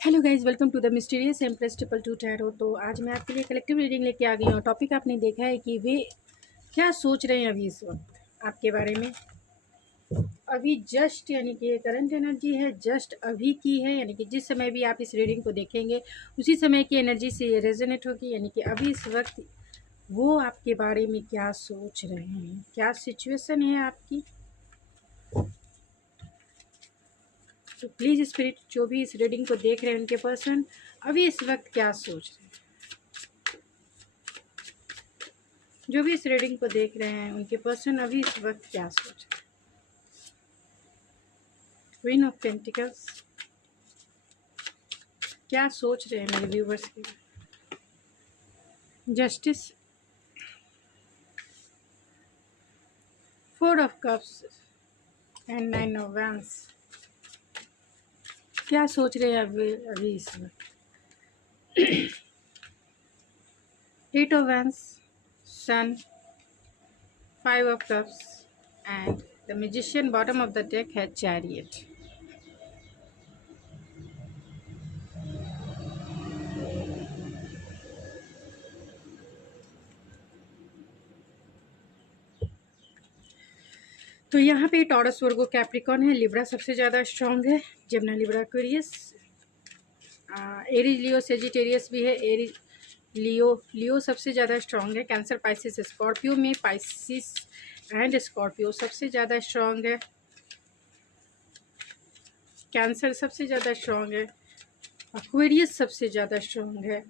Hello guys, welcome to the mysterious empress triple two tarot. तो आज मैं आपके लिए कलेक्टिव रीडिंग लेके आ गई हूँ। टॉपिक आपने देखा है कि वे क्या सोच रहे हैं अभी इस वक्त आपके बारे में। अभी जस्ट यानी कि करंट एनर्जी है, जस्ट अभी की है, यानी कि जिस समय भी आप इस रीडिंग को देखेंगे उसी समय की एनर्जी से ये रेजोनेट होगी। यानी कि अभी इस वक्त वो आपके बारे में क्या सोच रहे हैं, क्या सिचुएशन है आपकी। तो प्लीज़ स्पिरिट, जो भी इस रीडिंग को देख रहे हैं उनके पर्सन अभी इस वक्त क्या सोच रहे हैं, जो भी इस रीडिंग को देख रहे हैं उनके पर्सन अभी इस वक्त क्या सोच रहे हैं। क्वीन ऑफ पेंटिकल्स, क्या सोच रहे हैं मेरे व्यूवर्स के। Justice, four of cups and nine of wands, क्या सोच रहे हैं अभी इस वक्त। Eight of wands, sun, five of cups and the magician. Bottom of the deck है चैरियट। तो यहाँ पे टॉरस, वर्गो, कैप्रिकॉन है। लिब्रा सबसे ज़्यादा स्ट्रांग है। Gemini, Libra, Aquarius, Aries, Leo, Sagittarius भी है। एरीज, लियो सबसे ज़्यादा स्ट्रांग है। कैंसर, पाइसिस, स्कॉर्पियो में पाइसिस एंड स्कॉर्पियो सबसे ज़्यादा स्ट्रांग है। कैंसर सबसे ज़्यादा स्ट्रांग है। एक्वेरियस सबसे ज़्यादा स्ट्रांग है।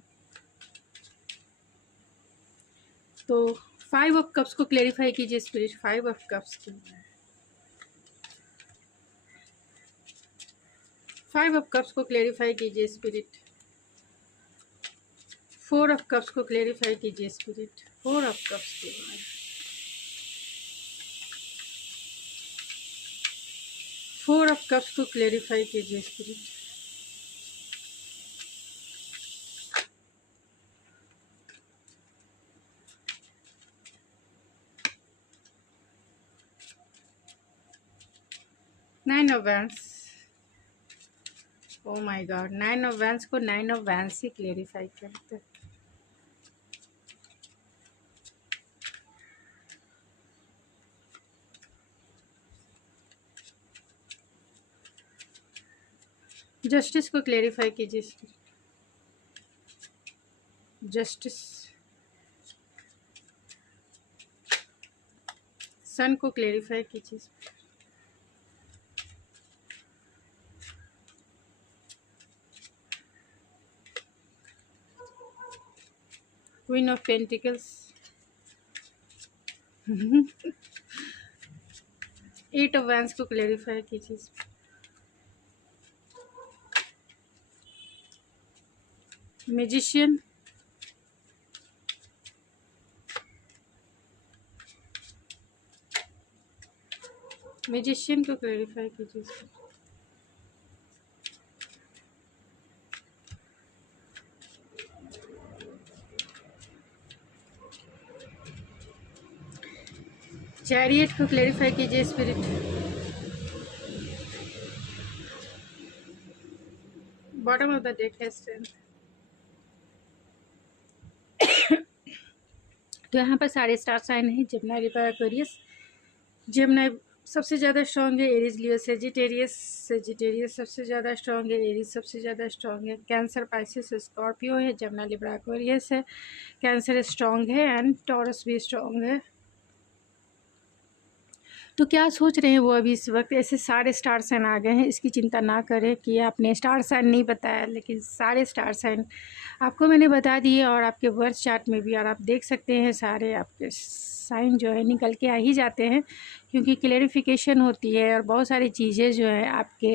तो फाइव ऑफ कप्स को क्लेरिफाई कीजिए स्पिरिट। फाइव ऑफ कप्स की, फाइव ऑफ कप्स को क्लेरिफाई कीजिए स्पिरिट। फोर ऑफ कप्स को क्लेरिफाई कीजिए स्पिरिट। फोर ऑफ कप्स के बाद फोर ऑफ कप्स को क्लेरिफाई कीजिए spirit. Nine of wands, oh my God, nine of wands को नाइन ऑफ वैंस ही क्लेरिफाई करते हैं। जस्टिस को क्लेरिफाई कीजिए। जस्टिस, सन को क्लेरिफाई कीजिए। Queen of pentacles, eight of wands को क्लेरिफाई कीजिए। मैजिशियन, मैजिशियन को क्लेरिफाई कीजिए। चैरियट को क्लेरिफाई कीजिए spirit. Bottom of the deck है स्ट्रेंथ। तो यहाँ पर सारे स्टार साइन है। Gemini, Libra, Aquarius. जेमिनी सबसे ज़्यादा स्ट्रॉन्ग है। Aries, Leo, Sagittarius. सेजिटेरियस सबसे ज़्यादा स्ट्रॉन्ग है। एरीज सबसे ज़्यादा स्ट्रॉन्ग है। कैंसर, पाइसिस, स्कॉर्पियो है। जेमिनी, लिब्रा, एक्वेरियस है। कैंसर स्ट्रॉन्ग है एंड टॉरस भी स्ट्रॉन्ग है। तो क्या सोच रहे हैं वो अभी इस वक्त। ऐसे सारे स्टार साइन आ गए हैं, इसकी चिंता ना करें कि आपने स्टार साइन नहीं बताया, लेकिन सारे स्टार साइन आपको मैंने बता दिए और आपके बर्थ चार्ट में भी। और आप देख सकते हैं सारे आपके साइन जो है निकल के आ ही जाते हैं, क्योंकि क्लेरिफिकेशन होती है और बहुत सारी चीज़ें जो है आपके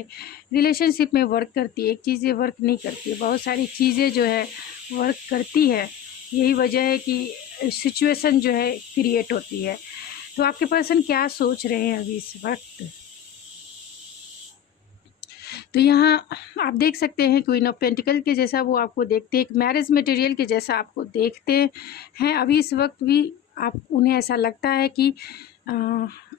रिलेशनशिप में वर्क करती है। एक चीज़ें वर्क नहीं करती है, बहुत सारी चीज़ें जो है वर्क करती है। यही वजह है कि सिचुएशन जो है क्रिएट होती है। तो आपके पर्सन क्या सोच रहे हैं अभी इस वक्त। तो यहाँ आप देख सकते हैं क्वीन ऑफ पेंटिकल के जैसा वो आपको देखते हैं, एक मैरिज मटेरियल के जैसा आपको देखते हैं अभी इस वक्त भी। आप उन्हें ऐसा लगता है कि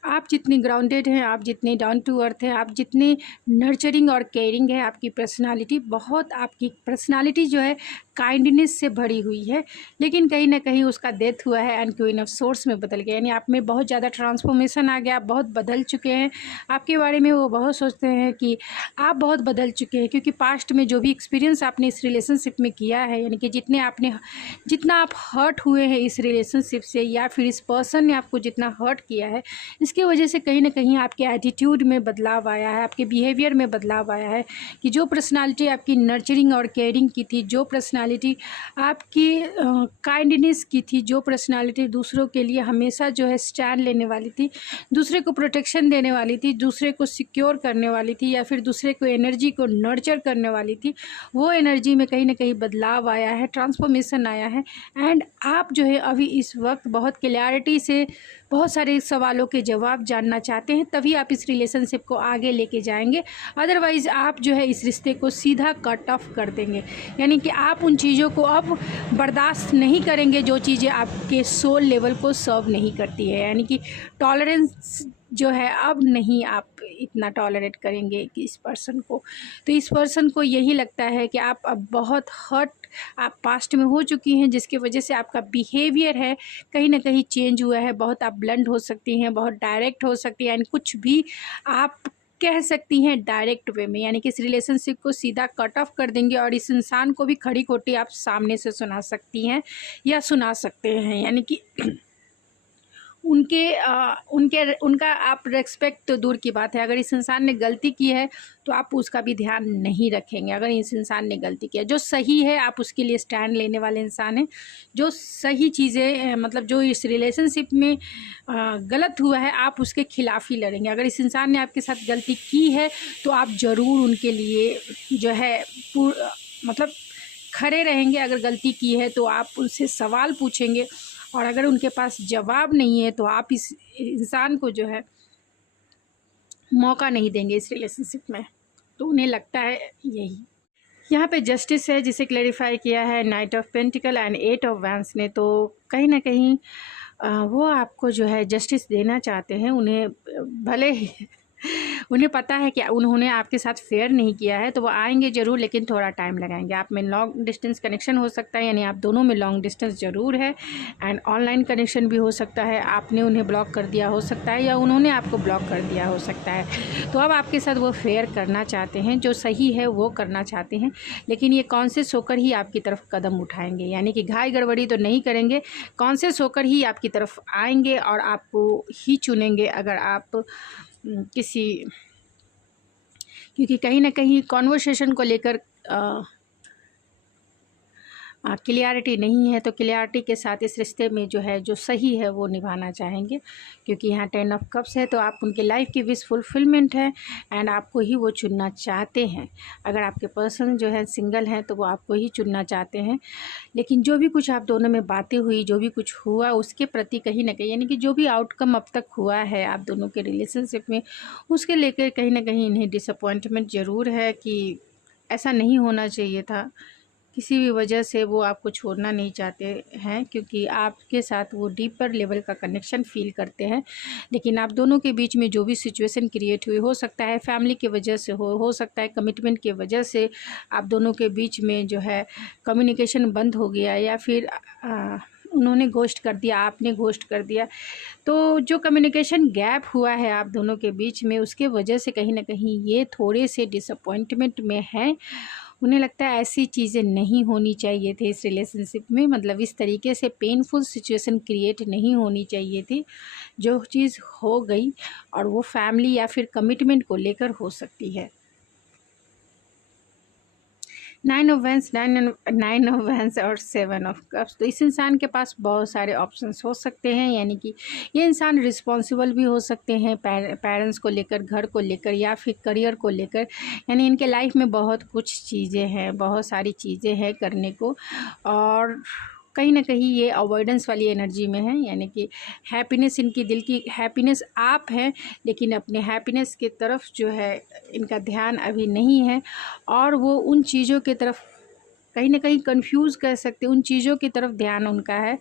आप जितनी ग्राउंडेड हैं, आप जितने डाउन टू अर्थ हैं, आप जितने नर्चरिंग और केयरिंग है, आपकी पर्सनालिटी बहुत, आपकी पर्सनालिटी जो है काइंडनेस से भरी हुई है, लेकिन कहीं ना कहीं उसका डेथ हुआ है एंड क्वीन ऑफ सोर्स में बदल गया। यानी आप में बहुत ज़्यादा ट्रांसफॉर्मेशन आ गया, आप बहुत बदल चुके हैं। आपके बारे में वो बहुत सोचते हैं कि आप बहुत बदल चुके हैं, क्योंकि पास्ट में जो भी एक्सपीरियंस आपने इस रिलेशनशिप में किया है, यानी कि जितना आप हर्ट हुए हैं इस रिलेशनशिप से, या फिर इस पर्सन ने आपको जितना हर्ट किया है, इसकी वजह से कहीं ना कहीं आपके एटीट्यूड में बदलाव आया है, आपके बिहेवियर में बदलाव आया है। कि जो पर्सनालिटी आपकी नर्चरिंग और केयरिंग की थी, जो पर्सनालिटी आपकी काइंडनेस की थी, जो पर्सनालिटी दूसरों के लिए हमेशा जो है स्टैंड लेने वाली थी, दूसरे को प्रोटेक्शन देने वाली थी, दूसरे को सिक्योर करने वाली थी, या फिर दूसरे को एनर्जी को नर्चर करने वाली थी, वो एनर्जी में कहीं ना कहीं बदलाव आया है, ट्रांसफॉर्मेशन आया है। एंड आप जो है अभी इस वक्त बहुत क्लैरिटी से बहुत सारे सवालों के जवाब जानना चाहते हैं, तभी आप इस रिलेशनशिप को आगे लेके जाएंगे। अदरवाइज़ आप जो है इस रिश्ते को सीधा कट ऑफ कर देंगे। यानी कि आप उन चीज़ों को अब बर्दाश्त नहीं करेंगे जो चीज़ें आपके सोल लेवल को सर्व नहीं करती है। यानी कि टॉलरेंस जो है अब नहीं आप इतना टॉलरेट करेंगे कि इस पर्सन को। तो इस पर्सन को यही लगता है कि आप अब बहुत हर्ट आप पास्ट में हो चुकी हैं, जिसकी वजह से आपका बिहेवियर है कहीं ना कहीं चेंज हुआ है। बहुत आप ब्लंट हो सकती हैं, बहुत डायरेक्ट हो सकती हैं, एंड कुछ भी आप कह सकती हैं डायरेक्ट वे में। यानी कि इस रिलेशनशिप को सीधा कट ऑफ कर देंगे, और इस इंसान को भी खड़ी खोटी आप सामने से सुना सकती हैं या सुना सकते हैं। यानी कि उनका आप रेस्पेक्ट तो दूर की बात है, अगर इस इंसान ने गलती की है तो आप उसका भी ध्यान नहीं रखेंगे। अगर इस इंसान ने गलती किया, जो सही है आप उसके लिए स्टैंड लेने वाले इंसान हैं। जो सही चीज़ें मतलब जो इस रिलेशनशिप में गलत हुआ है, आप उसके खिलाफ ही लड़ेंगे। अगर इस इंसान ने आपके साथ गलती की है तो आप ज़रूर उनके लिए जो है मतलब खड़े रहेंगे। अगर गलती की है तो आप उनसे सवाल पूछेंगे, और अगर उनके पास जवाब नहीं है तो आप इस इंसान को जो है मौका नहीं देंगे इस रिलेशनशिप में। तो उन्हें लगता है यही। यहाँ पे जस्टिस है जिसे क्लैरिफाई किया है night of pentacle and 8 of vents ने। तो कहीं ना कहीं वो आपको जो है जस्टिस देना चाहते हैं। उन्हें भले ही उन्हें पता है कि उन्होंने आपके साथ फेयर नहीं किया है, तो वो आएंगे ज़रूर, लेकिन थोड़ा टाइम लगाएंगे। आप में लॉन्ग डिस्टेंस कनेक्शन हो सकता है, यानी आप दोनों में लॉन्ग डिस्टेंस ज़रूर है, एंड ऑनलाइन कनेक्शन भी हो सकता है। आपने उन्हें ब्लॉक कर दिया हो सकता है, या उन्होंने आपको ब्लॉक कर दिया हो सकता है। तो अब आपके साथ वो फेयर करना चाहते हैं, जो सही है वो करना चाहते हैं, लेकिन ये कॉन्शियस होकर ही आपकी तरफ कदम उठाएंगे। यानी कि घाई गड़बड़ी तो नहीं करेंगे, कॉन्शियस होकर ही आपकी तरफ आएंगे और आपको ही चुनेंगे। अगर आप क्योंकि कहीं ना कहीं कॉन्वर्सेशन को लेकर क्लियरिटी नहीं है, तो क्लियरिटी के साथ इस रिश्ते में जो है जो सही है वो निभाना चाहेंगे। क्योंकि यहाँ 10 ऑफ कप्स है, तो आप उनके लाइफ की विश फुलफिलमेंट है, एंड आपको ही वो चुनना चाहते हैं। अगर आपके पर्सन जो है सिंगल हैं तो वो आपको ही चुनना चाहते हैं। लेकिन जो भी कुछ आप दोनों में बातें हुई, जो भी कुछ हुआ, उसके प्रति कहीं ना कहीं, यानी कि जो भी आउटकम अब तक हुआ है आप दोनों के रिलेशनशिप में, उसके लेकर कहीं ना कहीं इन्हें डिसअपॉइंटमेंट ज़रूर है कि ऐसा नहीं होना चाहिए था। किसी भी वजह से वो आपको छोड़ना नहीं चाहते हैं, क्योंकि आपके साथ वो डीपर लेवल का कनेक्शन फील करते हैं। लेकिन आप दोनों के बीच में जो भी सिचुएशन क्रिएट हुई, हो सकता है फैमिली की वजह से हो सकता है कमिटमेंट की वजह से आप दोनों के बीच में जो है कम्युनिकेशन बंद हो गया, या फिर उन्होंने घोस्ट कर दिया, आपने घोस्ट कर दिया। तो जो कम्युनिकेशन गैप हुआ है आप दोनों के बीच में, उसके वजह से कहीं ना कहीं ये थोड़े से डिसअपॉइंटमेंट में हैं। उन्हें लगता है ऐसी चीज़ें नहीं होनी चाहिए थी इस रिलेशनशिप में, मतलब इस तरीके से पेनफुल सिचुएशन क्रिएट नहीं होनी चाहिए थी। जो चीज़ हो गई, और वो फैमिली या फिर कमिटमेंट को लेकर हो सकती है। 9 ऑफ वैंस, 9 ऑफ वैंस और 7 ऑफ कप्स। तो इस इंसान के पास बहुत सारे ऑप्शंस हो सकते हैं। यानी कि ये इंसान रिस्पॉन्सिबल भी हो सकते हैं पेरेंट्स को लेकर, घर को लेकर, या फिर करियर को लेकर। यानी इनके लाइफ में बहुत कुछ चीज़ें हैं, बहुत सारी चीज़ें हैं करने को, और कहीं ना कहीं ये अवॉइडेंस वाली एनर्जी में है। यानी कि हैप्पीनेस, इनकी दिल की हैप्पीनेस आप हैं, लेकिन अपने हैप्पीनेस की तरफ जो है इनका ध्यान अभी नहीं है, और वो उन चीज़ों की तरफ कहीं ना कहीं कंफ्यूज कर सकते, उन चीज़ों की तरफ ध्यान उनका है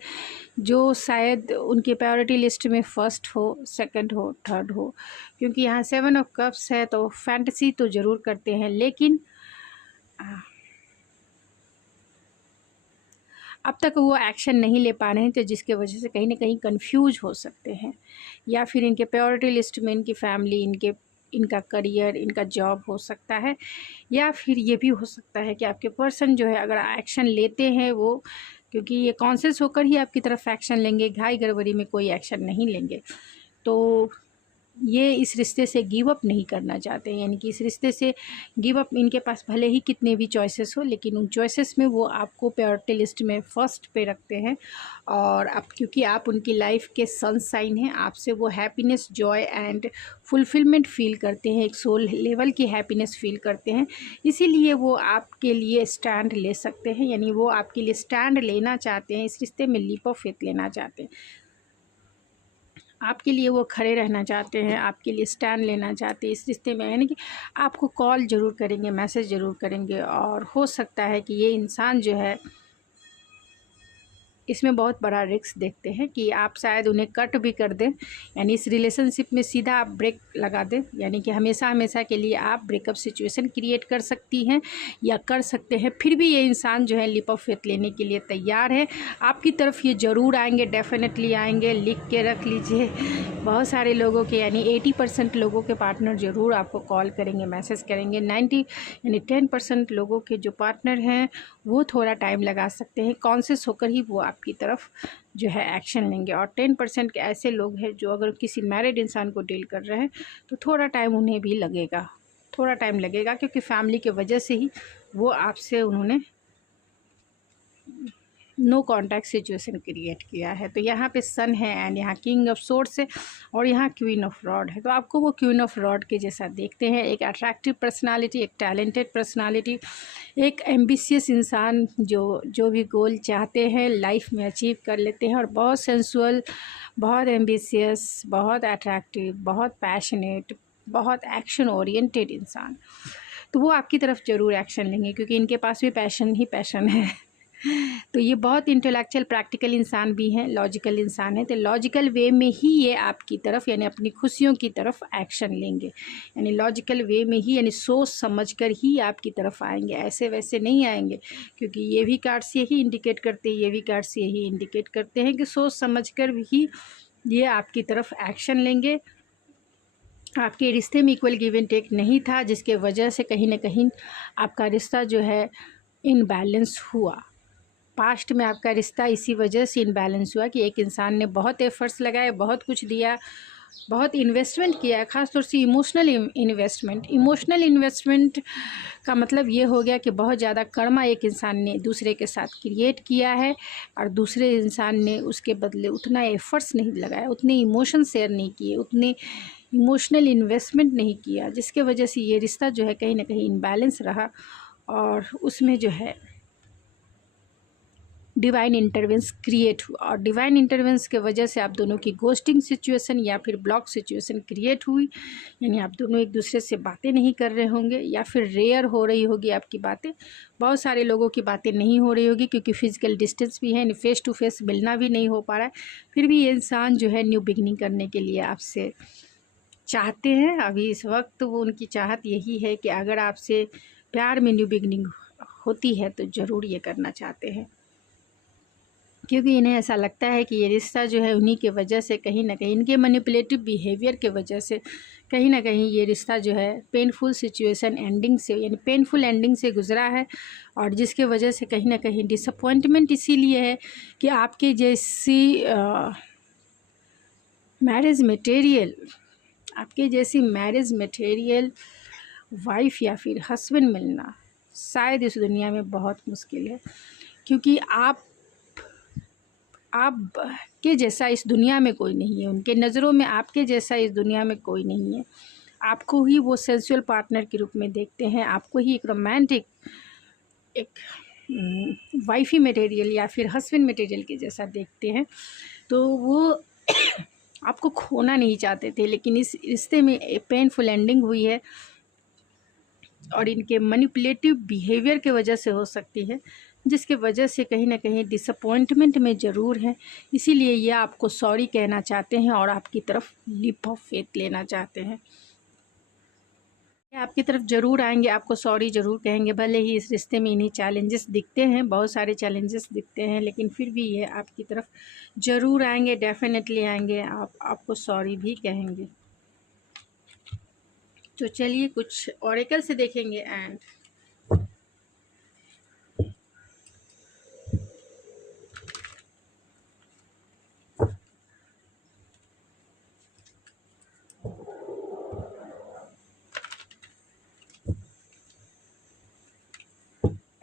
जो शायद उनके प्रायोरिटी लिस्ट में फर्स्ट हो, सेकंड हो, थर्ड हो। क्योंकि यहाँ 7 ऑफ कप्स है तो फैंटेसी तो ज़रूर करते हैं, लेकिन अब तक वो एक्शन नहीं ले पा रहे हैं, तो जिसके वजह से कहीं ना कहीं कंफ्यूज हो सकते हैं। या फिर इनके प्रायोरिटी लिस्ट में इनकी फैमिली, इनका करियर, इनका जॉब हो सकता है। या फिर ये भी हो सकता है कि आपके पर्सन जो है अगर एक्शन लेते हैं वो, क्योंकि ये कॉन्शियस होकर ही आपकी तरफ एक्शन लेंगे, घाई गड़बड़ी में कोई एक्शन नहीं लेंगे। तो ये इस रिश्ते से गिव अप नहीं करना चाहते हैं, यानी कि इस रिश्ते से गिव अप, इनके पास भले ही कितने भी चॉइसेस हो, लेकिन उन चॉइसेस में वो आपको प्रायोरिटी लिस्ट में फर्स्ट पे रखते हैं। और अब क्योंकि आप उनकी लाइफ के सनशाइन हैं, आपसे वो happiness, Joy and fulfilment feel करते हैं, एक सोल लेवल की हैप्पीनेस फील करते हैं। इसीलिए वो आपके लिए स्टैंड ले सकते हैं, यानी वो आपके लिए स्टैंड लेना चाहते हैं, इस रिश्ते में लीप ऑफ फेथ लेना चाहते हैं, आपके लिए वो खड़े रहना चाहते हैं, आपके लिए स्टैंड लेना चाहते हैं इस रिश्ते में। यानी कि आपको कॉल ज़रूर करेंगे, मैसेज ज़रूर करेंगे, और हो सकता है कि ये इंसान जो है इसमें बहुत बड़ा रिस्क देखते हैं कि आप शायद उन्हें कट भी कर दें, यानी इस रिलेशनशिप में सीधा आप ब्रेक लगा दें, यानी कि हमेशा हमेशा के लिए आप ब्रेकअप सिचुएशन क्रिएट कर सकती हैं या कर सकते हैं। फिर भी ये इंसान जो है लीप ऑफ फेथ लेने के लिए तैयार है, आपकी तरफ ये ज़रूर आएंगे, डेफिनेटली आएंगे, लिख के रख लीजिए। बहुत सारे लोगों के यानी 80% लोगों के पार्टनर ज़रूर आपको कॉल करेंगे, मैसेज करेंगे। 10% लोगों के जो पार्टनर हैं वो थोड़ा टाइम लगा सकते हैं, कॉन्शियस होकर ही वो आपकी तरफ जो है एक्शन लेंगे। और 10% के ऐसे लोग हैं जो अगर किसी मैरिड इंसान को डील कर रहे हैं तो थोड़ा टाइम उन्हें भी लगेगा, थोड़ा टाइम लगेगा, क्योंकि फैमिली के वजह से ही वो आपसे उन्होंने नो कॉन्टैक्ट सिचुएशन क्रिएट किया है। तो यहाँ पे सन है एंड यहाँ किंग ऑफ सोर्ड्स है और यहाँ क्वीन ऑफ रॉड है। तो आपको वो क्वीन ऑफ रॉड के जैसा देखते हैं, एक अट्रैक्टिव पर्सनालिटी, एक टैलेंटेड पर्सनालिटी, एक एम्बिशियस इंसान जो भी गोल चाहते हैं लाइफ में अचीव कर लेते हैं, और बहुत सेंसुअल, बहुत एम्बिशियस, बहुत अट्रैक्टिव, बहुत पैशनेट, बहुत एक्शन ओरिएंटेड इंसान। तो वो आपकी तरफ ज़रूर एक्शन लेंगे, क्योंकि इनके पास भी पैशन ही पैशन है। तो ये बहुत इंटेलेक्चुअल, प्रैक्टिकल इंसान भी हैं, लॉजिकल इंसान है। तो लॉजिकल वे में ही ये आपकी तरफ यानी अपनी खुशियों की तरफ एक्शन लेंगे, यानी लॉजिकल वे में ही, यानी सोच समझकर ही आपकी तरफ आएंगे, ऐसे वैसे नहीं आएंगे। क्योंकि ये भी कार्ड्स यही इंडिकेट करते हैं, ये भी कार्ड्स यही इंडिकेट करते हैं कि सोच समझकर ही ये आपकी तरफ एक्शन लेंगे। आपके रिश्ते में इक्वल गिव एंड टेक नहीं था, जिसके वजह से कहीं ना कहीं आपका रिश्ता जो है इनबैलेंस हुआ। पास्ट में आपका रिश्ता इसी वजह से इनबैलेंस हुआ कि एक इंसान ने बहुत एफर्ट्स लगाए, बहुत कुछ दिया, बहुत इन्वेस्टमेंट किया है, ख़ास तौर से इमोशनल इन्वेस्टमेंट। इमोशनल इन्वेस्टमेंट का मतलब ये हो गया कि बहुत ज़्यादा कर्मा एक इंसान ने दूसरे के साथ क्रिएट किया है, और दूसरे इंसान ने उसके बदले उतना एफर्ट्स नहीं लगाया, उतने इमोशन शेयर नहीं किए, उतने इमोशनल इन्वेस्टमेंट नहीं किया, जिसके वजह से ये रिश्ता जो है कहीं ना कहीं इनबैलेंस रहा। और उसमें जो है डिवाइन इंटरवेंस क्रिएट हुआ, और डिवाइन इंटरवेंस के वजह से आप दोनों की गोस्टिंग सिचुएशन या फिर ब्लॉक सिचुएशन क्रिएट हुई, यानी आप दोनों एक दूसरे से बातें नहीं कर रहे होंगे, या फिर रेयर हो रही होगी आपकी बातें। बहुत सारे लोगों की बातें नहीं हो रही होगी क्योंकि फिजिकल डिस्टेंस भी है, फेस टू फेस मिलना भी नहीं हो पा रहा है। फिर भी ये इंसान जो है न्यू बिगनिंग करने के लिए आपसे चाहते हैं। अभी इस वक्त वो, उनकी चाहत यही है कि अगर आपसे प्यार में न्यू बिगनिंग होती है तो ज़रूर ये करना चाहते हैं, क्योंकि इन्हें ऐसा लगता है कि ये रिश्ता जो है उन्हीं के वजह से, कहीं ना कहीं इनके मैनिपुलेटिव बिहेवियर के वजह से कहीं ना कहीं ये रिश्ता जो है पेनफुल सिचुएशन एंडिंग से, यानी पेनफुल एंडिंग से गुजरा है। और जिसके वजह से कहीं ना कहीं डिसअपॉइंटमेंट इसीलिए है कि आपके जैसी मैरिज मटेरियल, आपके जैसी मैरिज मटेरियल वाइफ या फिर हस्बैंड मिलना शायद इस दुनिया में बहुत मुश्किल है, क्योंकि आप के जैसा इस दुनिया में कोई नहीं है। उनके नज़रों में आपके जैसा इस दुनिया में कोई नहीं है। आपको ही वो सेंसुअल पार्टनर के रूप में देखते हैं, आपको ही एक रोमांटिक, एक वाइफी मटेरियल या फिर हस्बैंड मटेरियल के जैसा देखते हैं। तो वो आपको खोना नहीं चाहते थे, लेकिन इस रिश्ते में पेनफुल एंडिंग हुई है, और इनके मैनिपुलेटिव बिहेवियर के वजह से हो सकती है, जिसके वजह से कहीं ना कहीं डिसअपॉइंटमेंट में ज़रूर हैं। इसीलिए ये आपको सॉरी कहना चाहते हैं और आपकी तरफ लीप ऑफ फेथ लेना चाहते हैं। आपकी तरफ ज़रूर आएंगे, आपको सॉरी ज़रूर कहेंगे। भले ही इस रिश्ते में इन्हीं चैलेंजेस दिखते हैं, बहुत सारे चैलेंजेस दिखते हैं, लेकिन फिर भी ये आपकी तरफ ज़रूर आएंगे, डेफिनेटली आएंगे। आपको सॉरी भी कहेंगे। तो चलिए कुछ ऑरेकल से देखेंगे। एंड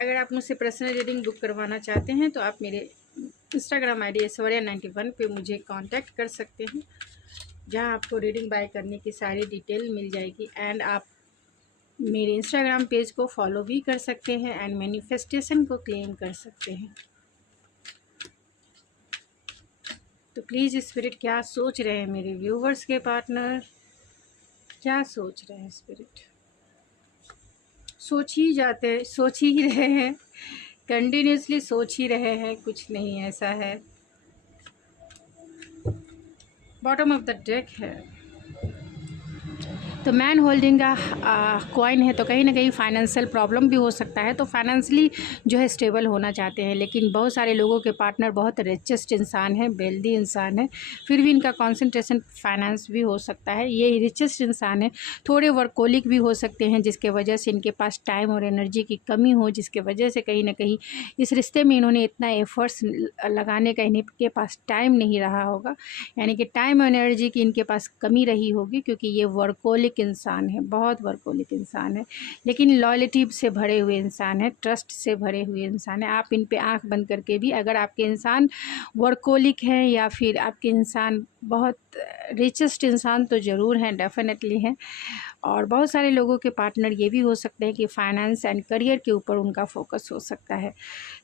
अगर आप मुझसे पर्सनल रीडिंग बुक करवाना चाहते हैं तो आप मेरे इंस्टाग्राम आईडी ऐश्वर्या91 पे मुझे कांटेक्ट कर सकते हैं, जहां आपको रीडिंग बाय करने की सारी डिटेल मिल जाएगी। एंड आप मेरे इंस्टाग्राम पेज को फॉलो भी कर सकते हैं एंड मैनिफेस्टेशन को क्लेम कर सकते हैं। तो प्लीज़ स्पिरिट क्या सोच रहे हैं मेरे व्यूवर्स के पार्टनर, क्या सोच रहे हैं स्पिरिट? सोच ही रहे हैं, कंटिन्यूसली सोच ही रहे हैं, कुछ नहीं ऐसा है। बॉटम ऑफ द डेक है, तो मैन होल्डिंग का कॉइन है, तो कहीं ना कहीं फाइनेंशियल प्रॉब्लम भी हो सकता है। तो फाइनेंशियली जो है स्टेबल होना चाहते हैं, लेकिन बहुत सारे लोगों के पार्टनर बहुत रिचेस्ट इंसान है, वेल्दी इंसान है, फिर भी इनका कंसंट्रेशन फाइनेंस भी हो सकता है। ये रिचेस्ट इंसान है, थोड़े वर्कोलिक भी हो सकते हैं, जिसके वजह से इनके पास टाइम और एनर्जी की कमी हो, जिसके वजह से कहीं ना कहीं इस रिश्ते में इन्होंने इतना एफर्ट्स लगाने का इनके पास टाइम नहीं रहा होगा, यानी कि टाइम और एनर्जी की इनके पास कमी रही होगी, क्योंकि ये वर्कोलिक इंसान है, बहुत वर्कोलिक इंसान है, लेकिन लॉयल्टी से भरे हुए इंसान है, ट्रस्ट से भरे हुए इंसान है। आप इन पे आंख बंद करके भी, अगर आपके इंसान वर्कोलिक हैं या फिर आपके इंसान बहुत रिचेस्ट इंसान तो ज़रूर हैं, डेफिनेटली हैं। और बहुत सारे लोगों के पार्टनर ये भी हो सकते हैं कि फाइनेंस एंड करियर के ऊपर उनका फोकस हो सकता है,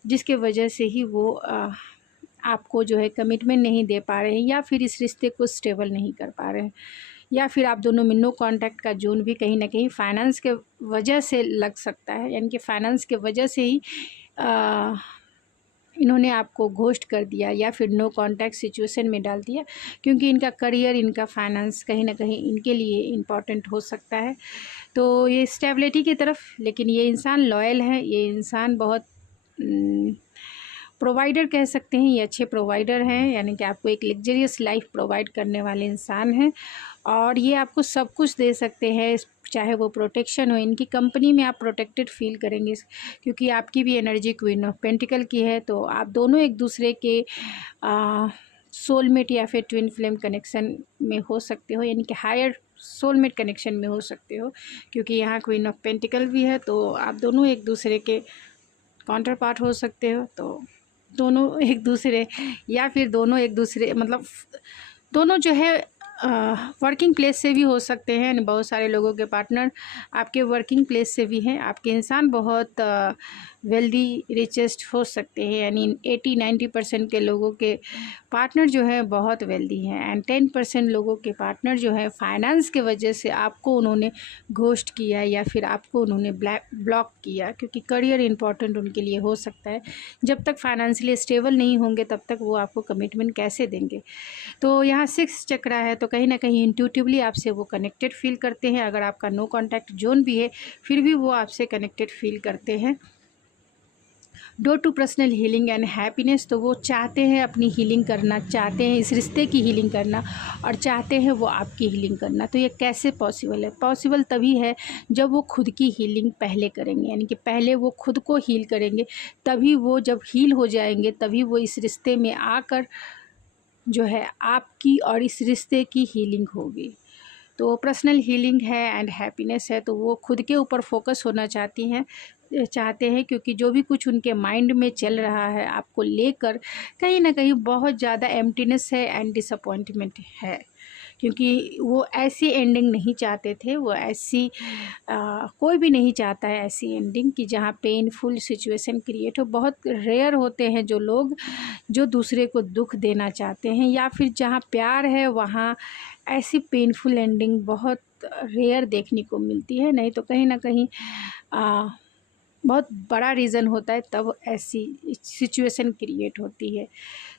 जिसके वजह से ही वो आपको जो है कमिटमेंट नहीं दे पा रहे हैं, या फिर इस रिश्ते को स्टेबल नहीं कर पा रहे हैं, या फिर आप दोनों में नो कांटेक्ट का जोन भी कहीं ना कहीं फाइनेंस के वजह से लग सकता है, यानी कि फाइनेंस के वजह से ही इन्होंने आपको घोस्ट कर दिया या फिर नो कांटेक्ट सिचुएशन में डाल दिया, क्योंकि इनका करियर, इनका फाइनेंस कहीं ना कहीं इनके लिए इम्पॉर्टेंट हो सकता है। तो ये स्टेबिलिटी की तरफ, लेकिन ये इंसान लॉयल है, ये इंसान बहुत प्रोवाइडर कह सकते हैं, ये अच्छे प्रोवाइडर हैं, यानी कि आपको एक लग्जरियस लाइफ प्रोवाइड करने वाले इंसान हैं, और ये आपको सब कुछ दे सकते हैं, चाहे वो प्रोटेक्शन हो। इनकी कंपनी में आप प्रोटेक्टेड फील करेंगे, क्योंकि आपकी भी एनर्जी क्वीन ऑफ पेंटिकल की है। तो आप दोनों एक दूसरे के सोलमेट या फिर ट्विन फ्लेम कनेक्शन में हो सकते हो, यानी कि हायर सोलमेट कनेक्शन में हो सकते हो, क्योंकि यहाँ क्वीन ऑफ पेंटिकल भी है। तो आप दोनों एक दूसरे के काउंटर पार्ट हो सकते हो। तो दोनों एक दूसरे, या फिर दोनों एक दूसरे, मतलब दोनों जो है वर्किंग प्लेस से भी हो सकते हैं। बहुत सारे लोगों के पार्टनर आपके वर्किंग प्लेस से भी हैं। आपके इंसान बहुत वेल्दी रिचेस्ट हो सकते हैं, यानी 80-90% के लोगों के पार्टनर जो है बहुत वेल्दी हैं, एंड 10% लोगों के पार्टनर जो है फाइनेंस के वजह से आपको उन्होंने घोस्ट किया या फिर आपको उन्होंने ब्लॉक किया, क्योंकि करियर इंपॉर्टेंट उनके लिए हो सकता है। जब तक फाइनेंशियली स्टेबल नहीं होंगे तब तक वो आपको कमिटमेंट कैसे देंगे। तो यहाँ 6 चक्रा है, तो कहीं ना कहीं इंट्यूटिवली आपसे वो कनेक्टेड फील करते हैं। अगर आपका नो कॉन्टैक्ट जोन भी है, फिर भी वो आपसे कनेक्टेड फील करते हैं। Door to personal healing and happiness, तो वो चाहते हैं अपनी हीलिंग करना, चाहते हैं इस रिश्ते की हीलिंग करना, और चाहते हैं वो आपकी हीलिंग करना। तो ये कैसे पॉसिबल है? पॉसिबल तभी है जब वो खुद की हीलिंग पहले करेंगे, यानी कि पहले वो खुद को हील करेंगे, तभी वो जब हील हो जाएंगे तभी वो इस रिश्ते में आकर जो है आपकी और इस रिश्ते की हीलिंग होगी। तो पर्सनल हीलिंग है एंड हैप्पीनेस है, तो वो खुद के ऊपर फोकस होना चाहते हैं, क्योंकि जो भी कुछ उनके माइंड में चल रहा है आपको लेकर, कहीं ना कहीं बहुत ज़्यादा एम्प्टीनेस है एंड डिसअपॉइंटमेंट है, क्योंकि वो ऐसी एंडिंग नहीं चाहते थे, वो ऐसी कोई भी नहीं चाहता है ऐसी एंडिंग कि जहाँ पेनफुल सिचुएशन क्रिएट हो। बहुत रेयर होते हैं जो लोग जो दूसरे को दुख देना चाहते हैं, या फिर जहाँ प्यार है वहाँ ऐसी पेनफुल एंडिंग बहुत रेयर देखने को मिलती है। नहीं तो कहीं ना कहीं बहुत बड़ा रीज़न होता है, तब ऐसी सिचुएशन क्रिएट होती है।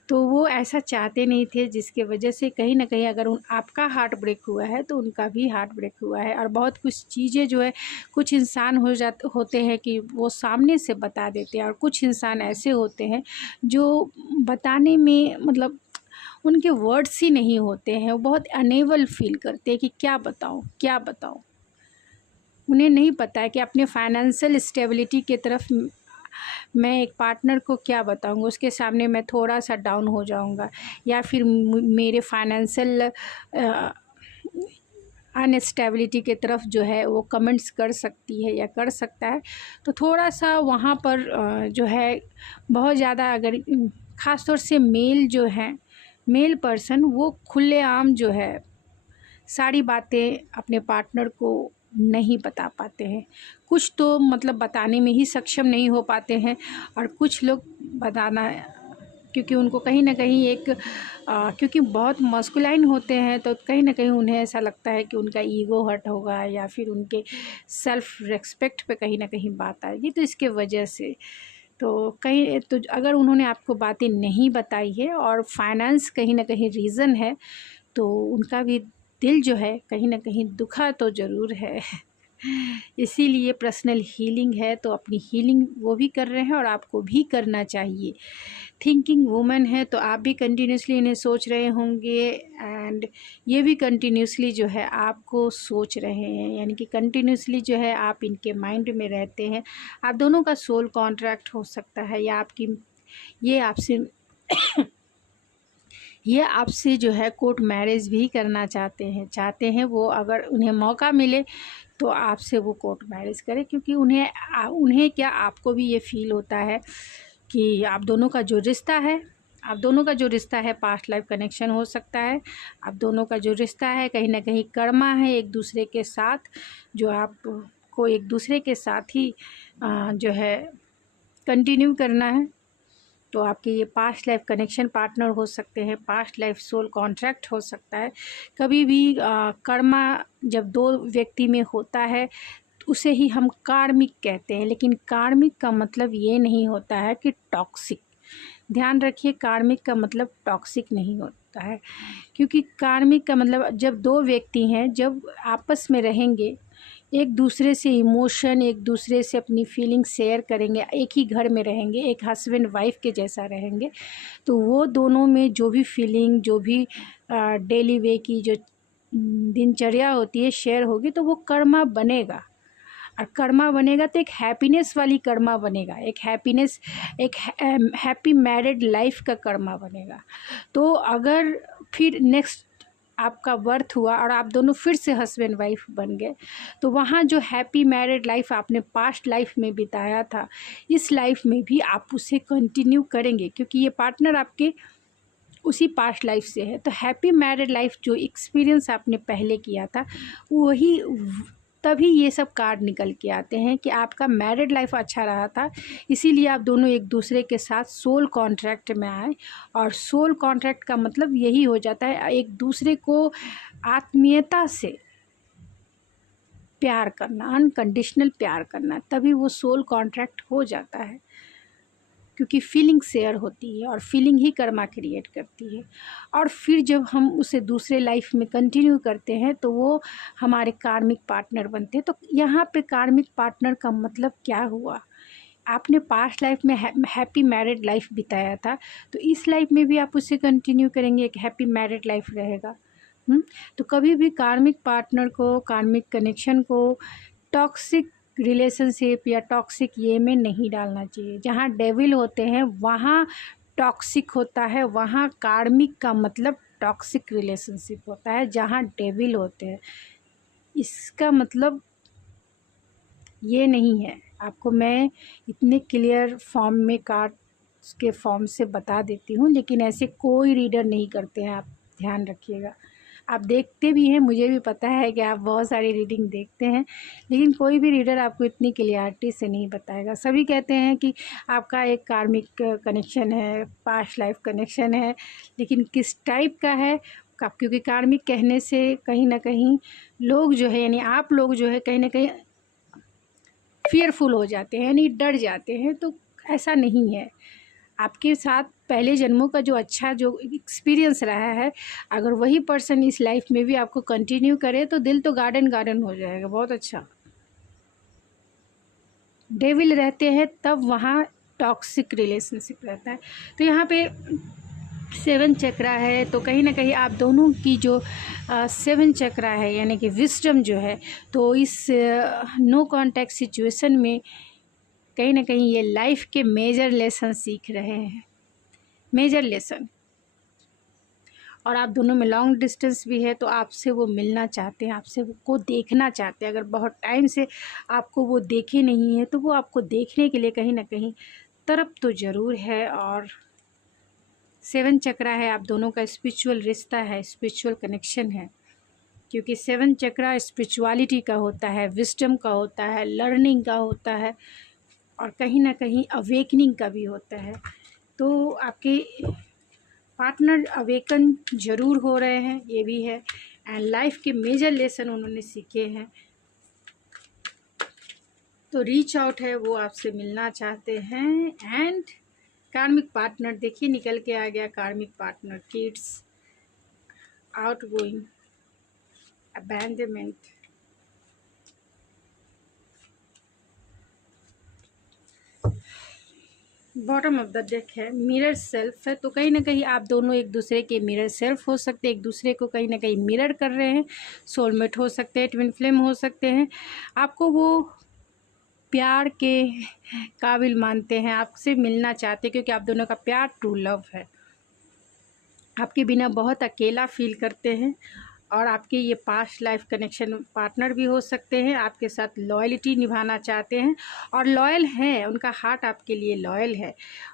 तो वो ऐसा चाहते नहीं थे, जिसके वजह से कहीं ना कहीं अगर आपका हार्ट ब्रेक हुआ है तो उनका भी हार्ट ब्रेक हुआ है। और बहुत कुछ चीज़ें जो है, कुछ इंसान होते हैं कि वो सामने से बता देते हैं, और कुछ इंसान ऐसे होते हैं जो बताने में मतलब उनके वर्ड्स ही नहीं होते हैं, वो बहुत अनेबल फील करते हैं कि क्या बताऊँ क्या बताऊँ। उन्हें नहीं पता है कि अपने फाइनेंशियल स्टेबिलिटी की तरफ मैं एक पार्टनर को क्या बताऊंगा, उसके सामने मैं थोड़ा सा डाउन हो जाऊंगा, या फिर मेरे फाइनेंशियल अनस्टेबिलिटी के तरफ जो है वो कमेंट्स कर सकती है या कर सकता है। तो थोड़ा सा वहाँ पर जो है बहुत ज़्यादा, अगर ख़ास तौर से मेल जो है, मेल पर्सन, वो खुलेआम जो है सारी बातें अपने पार्टनर को नहीं बता पाते हैं। कुछ तो मतलब बताने में ही सक्षम नहीं हो पाते हैं, और कुछ लोग बताना, क्योंकि उनको कहीं ना कहीं एक क्योंकि बहुत मस्कुलाइन होते हैं, तो कहीं ना कहीं उन्हें ऐसा लगता है कि उनका ईगो हर्ट होगा, या फिर उनके सेल्फ रिस्पेक्ट पे कहीं ना कहीं बात आएगी। तो इसके वजह से तो कहीं तो अगर उन्होंने आपको बातें नहीं बताई है और फाइनेंस कहीं ना कहीं रीज़न है, तो उनका भी दिल जो है कहीं ना कहीं दुखा तो ज़रूर है। इसीलिए पर्सनल हीलिंग है, तो अपनी हीलिंग वो भी कर रहे हैं और आपको भी करना चाहिए। थिंकिंग वुमन है, तो आप भी कंटिन्यूसली इन्हें सोच रहे होंगे, एंड ये भी कंटिन्यूसली जो है आपको सोच रहे हैं, यानी कि कंटिन्यूसली जो है आप इनके माइंड में रहते हैं। आप दोनों का सोल कॉन्ट्रैक्ट हो सकता है, या आपकी ये आपसे जो है कोर्ट मैरिज भी करना चाहते हैं वो, अगर उन्हें मौका मिले तो आपसे वो कोर्ट मैरिज करें, क्योंकि उन्हें क्या, आपको भी ये फील होता है कि आप दोनों का जो रिश्ता है पास्ट लाइफ कनेक्शन हो सकता है। आप दोनों का जो रिश्ता है कहीं ना कहीं कर्मा है एक दूसरे के साथ, जो आपको एक दूसरे के साथ ही जो है कंटिन्यू करना है। तो आपके ये पास्ट लाइफ कनेक्शन पार्टनर हो सकते हैं, पास्ट लाइफ सोल कॉन्ट्रैक्ट हो सकता है। कभी भी कर्मा जब दो व्यक्ति में होता है तो उसे ही हम कार्मिक कहते हैं, लेकिन कार्मिक का मतलब ये नहीं होता है कि टॉक्सिक। ध्यान रखिए, कार्मिक का मतलब टॉक्सिक नहीं होता है, क्योंकि कार्मिक का मतलब जब दो व्यक्ति हैं, जब आपस में रहेंगे, एक दूसरे से इमोशन, एक दूसरे से अपनी फीलिंग शेयर करेंगे, एक ही घर में रहेंगे, एक हस्बैंड वाइफ के जैसा रहेंगे, तो वो दोनों में जो भी फीलिंग, जो भी डेली वे की जो दिनचर्या होती है शेयर होगी, तो वो कर्मा बनेगा। और कर्मा बनेगा तो एक हैप्पीनेस वाली कर्मा बनेगा, एक हैप्पी मैरिड लाइफ का कर्मा बनेगा। तो अगर फिर नेक्स्ट आपका बर्थ हुआ और आप दोनों फिर से हस्बैंड वाइफ बन गए, तो वहाँ जो हैप्पी मैरिड लाइफ आपने पास्ट लाइफ में बिताया था, इस लाइफ में भी आप उसे कंटिन्यू करेंगे, क्योंकि ये पार्टनर आपके उसी पास्ट लाइफ से है। तो हैप्पी मैरिड लाइफ जो एक्सपीरियंस आपने पहले किया था, वही तभी ये सब कार्ड निकल के आते हैं कि आपका मैरिड लाइफ अच्छा रहा था, इसीलिए आप दोनों एक दूसरे के साथ सोल कॉन्ट्रैक्ट में आए। और सोल कॉन्ट्रैक्ट का मतलब यही हो जाता है एक दूसरे को आत्मीयता से प्यार करना, अनकंडीशनल प्यार करना, तभी वो सोल कॉन्ट्रैक्ट हो जाता है, क्योंकि फीलिंग शेयर होती है और फीलिंग ही कर्मा क्रिएट करती है। और फिर जब हम उसे दूसरे लाइफ में कंटिन्यू करते हैं तो वो हमारे कार्मिक पार्टनर बनते हैं। तो यहाँ पे कार्मिक पार्टनर का मतलब क्या हुआ, आपने पास्ट लाइफ में हैप्पी मैरिड लाइफ बिताया था, तो इस लाइफ में भी आप उसे कंटिन्यू करेंगे, एक हैप्पी मैरिड लाइफ रहेगा। तो कभी भी कार्मिक पार्टनर को, कार्मिक कनेक्शन को टॉक्सिक रिलेशनशिप या टॉक्सिक ये में नहीं डालना चाहिए। जहाँ डेविल होते हैं वहाँ टॉक्सिक होता है, वहाँ कार्मिक का मतलब टॉक्सिक रिलेशनशिप होता है। जहाँ डेविल होते हैं, इसका मतलब ये नहीं है। आपको मैं इतने क्लियर फॉर्म में कार्ड्स के फॉर्म से बता देती हूँ, लेकिन ऐसे कोई रीडर नहीं करते हैं, आप ध्यान रखिएगा। आप देखते भी हैं, मुझे भी पता है कि आप बहुत सारी रीडिंग देखते हैं, लेकिन कोई भी रीडर आपको इतनी क्लियरिटी से नहीं बताएगा। सभी कहते हैं कि आपका एक कार्मिक कनेक्शन है, पास्ट लाइफ कनेक्शन है, लेकिन किस टाइप का है क्योंकि कार्मिक कहने से कहीं ना कहीं लोग जो है, यानी आप लोग जो है कहीं ना कहीं फियरफुल हो जाते हैं, यानी डर जाते हैं। तो ऐसा नहीं है। आपके साथ पहले जन्मों का जो अच्छा जो एक्सपीरियंस रहा है, अगर वही पर्सन इस लाइफ में भी आपको कंटिन्यू करे तो दिल तो गार्डन गार्डन हो जाएगा। बहुत अच्छा। डेविल रहते हैं तब वहाँ टॉक्सिक रिलेशनशिप रहता है। तो यहाँ पे 7 चक्रा है, तो कहीं ना कहीं आप दोनों की जो 7 चक्रा है यानी कि विजडम जो है, तो इस नो कांटेक्ट सिचुएशन में कहीं ना कहीं ये लाइफ के मेजर लेसन सीख रहे हैं, मेजर लेसन। और आप दोनों में लॉन्ग डिस्टेंस भी है, तो आपसे वो मिलना चाहते हैं, आपसे को देखना चाहते हैं। अगर बहुत टाइम से आपको वो देखे नहीं है तो वो आपको देखने के लिए कहीं ना कहीं तड़प तो ज़रूर है। और 7 चक्रा है, आप दोनों का स्पिरिचुअल रिश्ता है, स्पिरिचुअल कनेक्शन है, क्योंकि 7 चक्रा स्पिरिचुअलिटी का होता है, विजडम का होता है, लर्निंग का होता है, और कहीं ना कहीं अवेकनिंग का भी होता है। तो आपके पार्टनर अवेकन ज़रूर हो रहे हैं, ये भी है। एंड लाइफ के मेजर लेसन उन्होंने सीखे हैं, तो रीच आउट है, वो आपसे मिलना चाहते हैं। एंड कार्मिक पार्टनर देखिए निकल के आ गया, कार्मिक partner, kids, out going, abandonment, bottom of the deck है, मिरर सेल्फ है। तो कहीं ना कहीं आप दोनों एक दूसरे के मिरर सेल्फ हो सकते हैं, एक दूसरे को कहीं ना कहीं मिरर कर रहे हैं। सोलमेट हो सकते हैं, ट्विन फ्लेम हो सकते हैं। आपको वो प्यार के काबिल मानते हैं, आपसे मिलना चाहते हैं, क्योंकि आप दोनों का प्यार ट्रू लव है। आपके बिना बहुत अकेला फील करते हैं। और आपके ये पास्ट लाइफ कनेक्शन पार्टनर भी हो सकते हैं, आपके साथ लॉयल्टी निभाना चाहते हैं और लॉयल हैं, उनका हार्ट आपके लिए लॉयल है।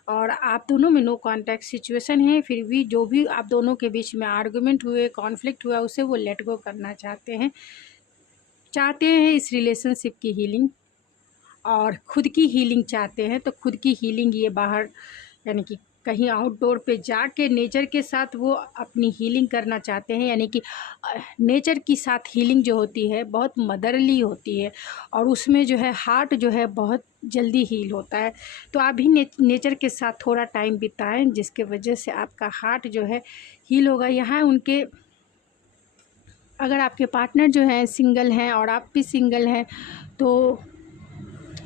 और आप दोनों में नो कांटेक्ट सिचुएशन है, फिर भी जो भी आप दोनों के बीच में आर्गुमेंट हुए, कॉन्फ्लिक्ट हुआ, उसे वो लेट गो करना चाहते हैं इस रिलेशनशिप की हीलिंग और ख़ुद की हीलिंग चाहते हैं। तो खुद की हीलिंग ये बाहर यानी कि कहीं आउटडोर पे जाके नेचर के साथ वो अपनी हीलिंग करना चाहते हैं, यानी कि नेचर की साथ हीलिंग जो होती है बहुत मदरली होती है, और उसमें जो है हार्ट जो है बहुत जल्दी हील होता है। तो आप भी नेचर के साथ थोड़ा टाइम बिताएं, जिसके वजह से आपका हार्ट जो है हील होगा। यहाँ उनके अगर आपके पार्टनर जो है सिंगल हैं और आप भी सिंगल हैं, तो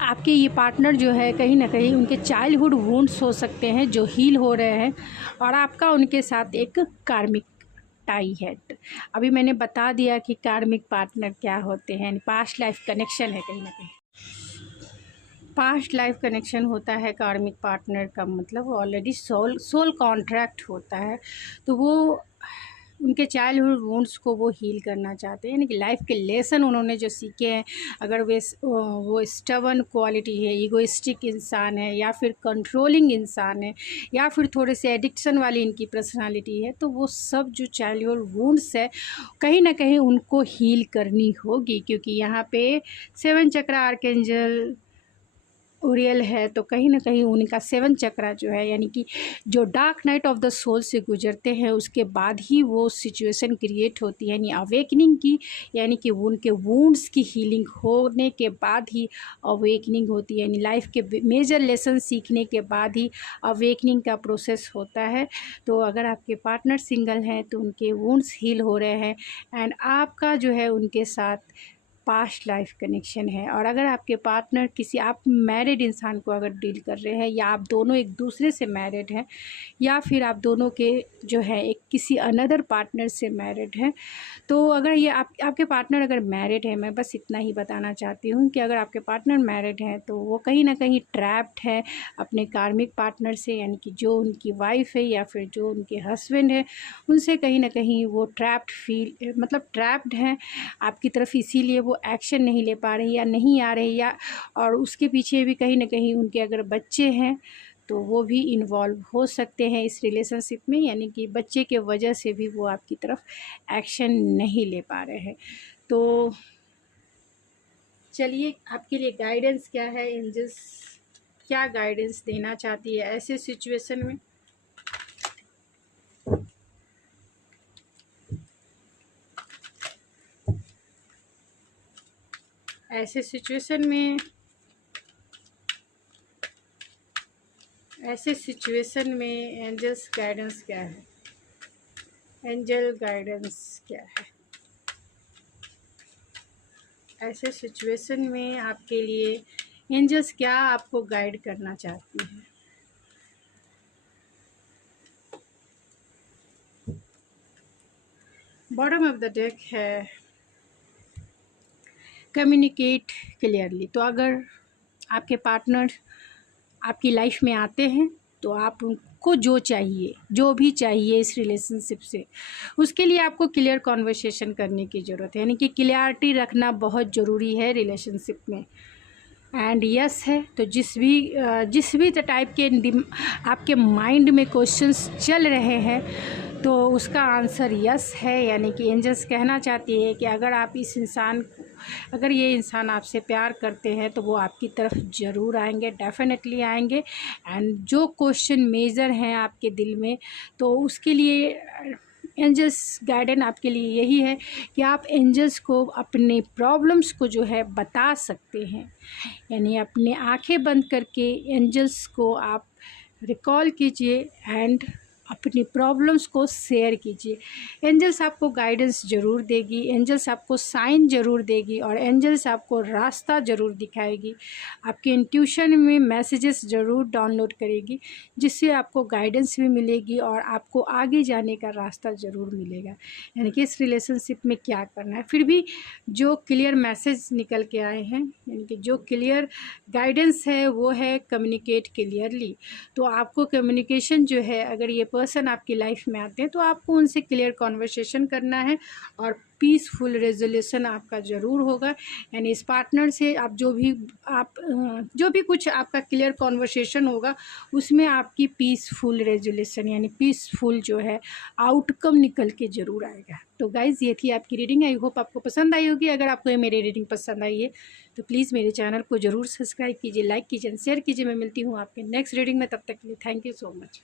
आपके ये पार्टनर जो है कहीं ना कहीं उनके चाइल्डहुड वुंड्स हो सकते हैं जो हील हो रहे हैं, और आपका उनके साथ एक कार्मिक टाई है। अभी मैंने बता दिया कि कार्मिक पार्टनर क्या होते हैं, पास्ट लाइफ कनेक्शन है। कहीं ना कहीं पास्ट लाइफ कनेक्शन होता है कार्मिक पार्टनर का मतलब ऑलरेडी सोल कॉन्ट्रैक्ट होता है। तो वो उनके चाइल्डहुड वुंड्स को वो हील करना चाहते हैं, यानी कि लाइफ के लेसन उन्होंने जो सीखे हैं, अगर वो स्टबर्न क्वालिटी है, ईगोइस्टिक इंसान है, या फिर कंट्रोलिंग इंसान है, या फिर थोड़े से एडिक्शन वाली इनकी पर्सनालिटी है, तो वो सब जो चाइल्डहुड वुंड्स है कहीं ना कहीं उनको हील करनी होगी। क्योंकि यहाँ पे 7 चक्रा आर्कएंजल ओरियल है, तो कहीं ना कहीं उनका 7 चक्रा जो है यानी कि जो dark night of the soul से गुजरते हैं उसके बाद ही वो सिचुएशन क्रिएट होती है, यानी अवेकनिंग की, यानी कि उनके वुंड्स की हीलिंग होने के बाद ही अवेकनिंग होती है, यानी लाइफ के मेजर लेसन सीखने के बाद ही अवेकनिंग का प्रोसेस होता है। तो अगर आपके पार्टनर सिंगल हैं तो उनके वुंड्स हील हो रहे हैं, एंड आपका जो है उनके साथ पास्ट लाइफ कनेक्शन है। और अगर आपके पार्टनर किसी आप मैरिड इंसान को अगर डील कर रहे हैं, या आप दोनों एक दूसरे से मैरिड हैं, या फिर आप दोनों के जो है एक किसी अनदर पार्टनर से मैरिड हैं, तो अगर ये आपके पार्टनर अगर मैरिड है, मैं बस इतना ही बताना चाहती हूँ कि अगर आपके पार्टनर मैरिड हैं तो वो कहीं ना कहीं ट्रैप्ड है अपने कार्मिक पार्टनर से, यानी कि जो उनकी वाइफ है या फिर जो उनके हस्बैंड है उनसे कहीं ना कहीं वो ट्रैप्ड हैं आपकी तरफ, इसीलिए वो एक्शन नहीं ले पा रही या नहीं आ रही, या और उसके पीछे भी कहीं ना कहीं उनके अगर बच्चे हैं तो वो भी इन्वॉल्व हो सकते हैं इस रिलेशनशिप में, यानी कि बच्चे के वजह से भी वो आपकी तरफ एक्शन नहीं ले पा रहे हैं। तो चलिए आपके लिए गाइडेंस क्या है, एंजल्स क्या गाइडेंस देना चाहती है ऐसे सिचुएशन में। ऐसे सिचुएशन में एंजल्स गाइडेंस क्या है, एंजल गाइडेंस क्या है ऐसे सिचुएशन में आपके लिए, एंजल्स क्या आपको गाइड करना चाहती है। बॉटम ऑफ द डेक है कम्युनिकेट क्लियरली। तो अगर आपके पार्टनर आपकी लाइफ में आते हैं तो आप उनको जो चाहिए, जो भी चाहिए इस रिलेशनशिप से, उसके लिए आपको क्लियर कॉन्वर्सेशन करने की ज़रूरत है, यानी कि क्लियरिटी रखना बहुत ज़रूरी है रिलेशनशिप में। एंड यस है तो जिस भी टाइप के आपके माइंड में क्वेश्चंस चल रहे हैं तो उसका आंसर यस है, यानी कि एंजल्स कहना चाहती है कि अगर ये इंसान आपसे प्यार करते हैं तो वो आपकी तरफ ज़रूर आएंगे, डेफिनेटली आएंगे। एंड जो क्वेश्चन मेजर हैं आपके दिल में, तो उसके लिए एंजल्स गाइडेंस आपके लिए यही है कि आप एंजल्स को अपने प्रॉब्लम्स को जो है बता सकते हैं, यानी अपने आंखें बंद करके एंजल्स को आप रिकॉल कीजिए एंड अपनी प्रॉब्लम्स को शेयर कीजिए। एंजल्स आपको गाइडेंस ज़रूर देगी, एंजल्स आपको साइन ज़रूर देगी और एंजल्स आपको रास्ता ज़रूर दिखाएगी, आपके इंट्यूशन में मैसेजेस ज़रूर डाउनलोड करेगी, जिससे आपको गाइडेंस भी मिलेगी और आपको आगे जाने का रास्ता ज़रूर मिलेगा, यानी कि इस रिलेशनशिप में क्या करना है। फिर भी जो क्लियर मैसेज निकल के आए हैं, यानी कि जो क्लियर गाइडेंस है वो है कम्युनिकेट क्लियरली। तो आपको कम्युनिकेशन जो है, अगर ये पर्सन आपकी लाइफ में आते हैं तो आपको उनसे क्लियर कॉन्वर्सेशन करना है और पीसफुल रेजोल्यूशन आपका ज़रूर होगा, यानी इस पार्टनर से आप जो भी कुछ आपका क्लियर कॉन्वर्सेशन होगा उसमें आपकी पीसफुल रेजोल्यूशन यानी पीसफुल जो है आउटकम निकल के ज़रूर आएगा। तो गाइज़ ये थी आपकी रीडिंग, आई होप आपको पसंद आई होगी। अगर आपको ये मेरी रीडिंग पसंद आई है तो प्लीज़ मेरे चैनल को ज़रूर सब्सक्राइब कीजिए, लाइक कीजिए, शेयर कीजिए। मैं मिलती हूँ आपके नेक्स्ट रीडिंग में, तब तक के लिए थैंक यू सो मच।